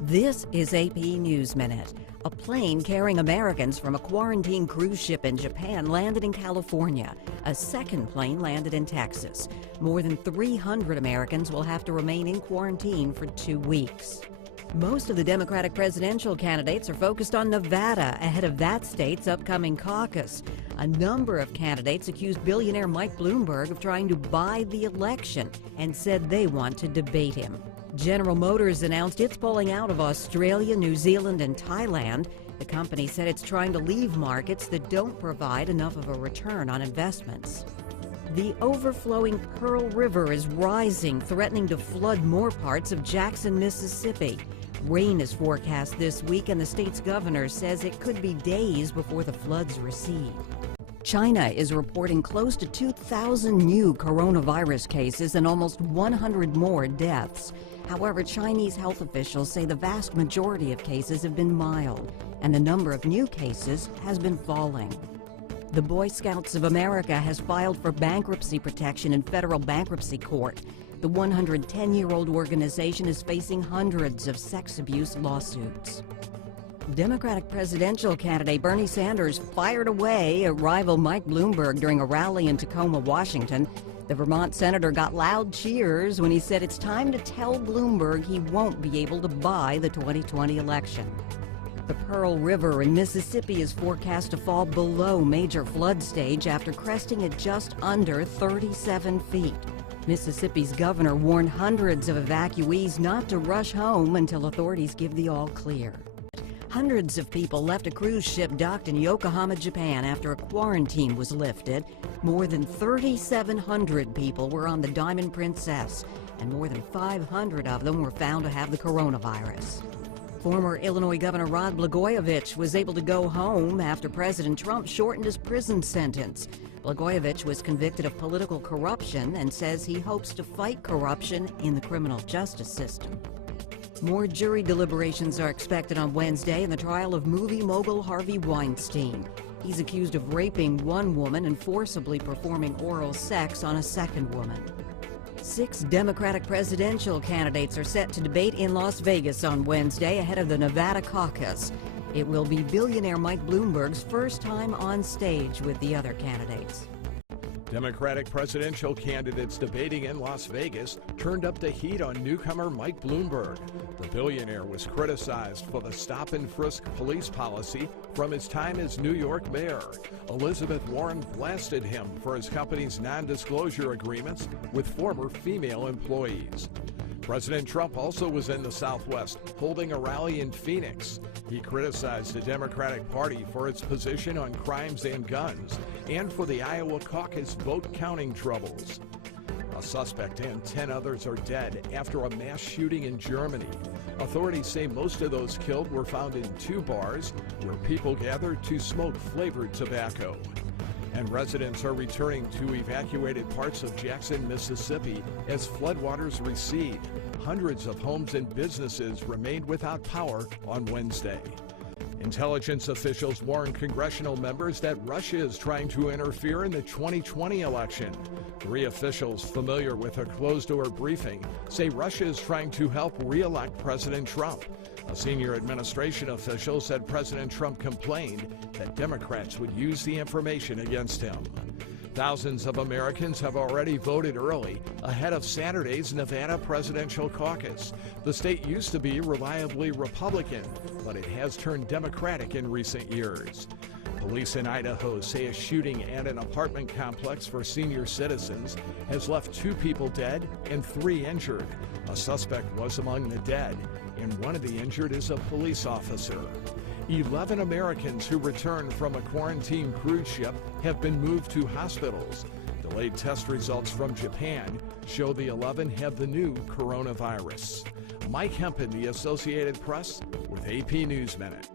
This is AP News Minute. A plane carrying Americans from a quarantine cruise ship in Japan landed in California. A second plane landed in Texas. More than 300 Americans will have to remain in quarantine for 2 weeks. Most of the Democratic presidential candidates are focused on Nevada ahead of that state's upcoming caucus. A number of candidates accused billionaire Mike Bloomberg of trying to buy the election and said they want to debate him. General Motors announced it's pulling out of Australia, New Zealand, and Thailand. The company said it's trying to leave markets that don't provide enough of a return on investments. The overflowing Pearl River is rising, threatening to flood more parts of Jackson, Mississippi. Rain is forecast this week, and the state's governor says it could be days before the floods recede. China is reporting close to 2,000 new coronavirus cases and almost 100 more deaths. However, Chinese health officials say the vast majority of cases have been mild, and the number of new cases has been falling. The Boy Scouts of America has filed for bankruptcy protection in federal bankruptcy court. The 110-year-old organization is facing hundreds of sex abuse lawsuits. Democratic presidential candidate Bernie Sanders fired away at rival Mike Bloomberg during a rally in Tacoma, Washington. The Vermont senator got loud cheers when he said it's time to tell Bloomberg he won't be able to buy the 2020 election. The Pearl River in Mississippi is forecast to fall below major flood stage after cresting at just under 37 feet. Mississippi's governor warned hundreds of evacuees not to rush home until authorities give the all clear. Hundreds of people left a cruise ship docked in Yokohama, Japan after a quarantine was lifted. More than 3,700 people were on the Diamond Princess, and more than 500 of them were found to have the coronavirus. Former Illinois Governor Rod Blagojevich was able to go home after President Trump shortened his prison sentence. Blagojevich was convicted of political corruption and says he hopes to fight corruption in the criminal justice system. More jury deliberations are expected on Wednesday in the trial of movie mogul Harvey Weinstein. He's accused of raping one woman and forcibly performing oral sex on a second woman. 6 Democratic presidential candidates are set to debate in Las Vegas on Wednesday ahead of the Nevada caucus. It will be billionaire Mike Bloomberg's first time on stage with the other candidates. Democratic presidential candidates debating in Las Vegas turned up the heat on newcomer Mike Bloomberg. The billionaire was criticized for the stop-and-frisk police policy from his time as New York mayor. Elizabeth Warren blasted him for his company's non-disclosure agreements with former female employees. President Trump also was in the Southwest, holding a rally in Phoenix. He criticized the Democratic Party for its position on crimes and guns, and for the Iowa caucus vote counting troubles. A suspect and 10 others are dead after a mass shooting in Germany. Authorities say most of those killed were found in 2 bars where people gathered to smoke flavored tobacco. And residents are returning to evacuated parts of Jackson, Mississippi as floodwaters recede. Hundreds of homes and businesses remained without power on Wednesday. Intelligence officials warn congressional members that Russia is trying to interfere in the 2020 election. 3 officials familiar with a closed-door briefing say Russia is trying to help re-elect President Trump. A senior administration official said President Trump complained that Democrats would use the information against him. Thousands of Americans have already voted early ahead of Saturday's Nevada presidential caucus. The state used to be reliably Republican, but it has turned Democratic in recent years. Police in Idaho say a shooting at an apartment complex for senior citizens has left 2 people dead and 3 injured. A suspect was among the dead, and one of the injured is a police officer. 11 Americans who returned from a quarantine cruise ship have been moved to hospitals. Delayed test results from Japan show the 11 have the new coronavirus. Mike Hempen, The Associated Press, with AP News Minute.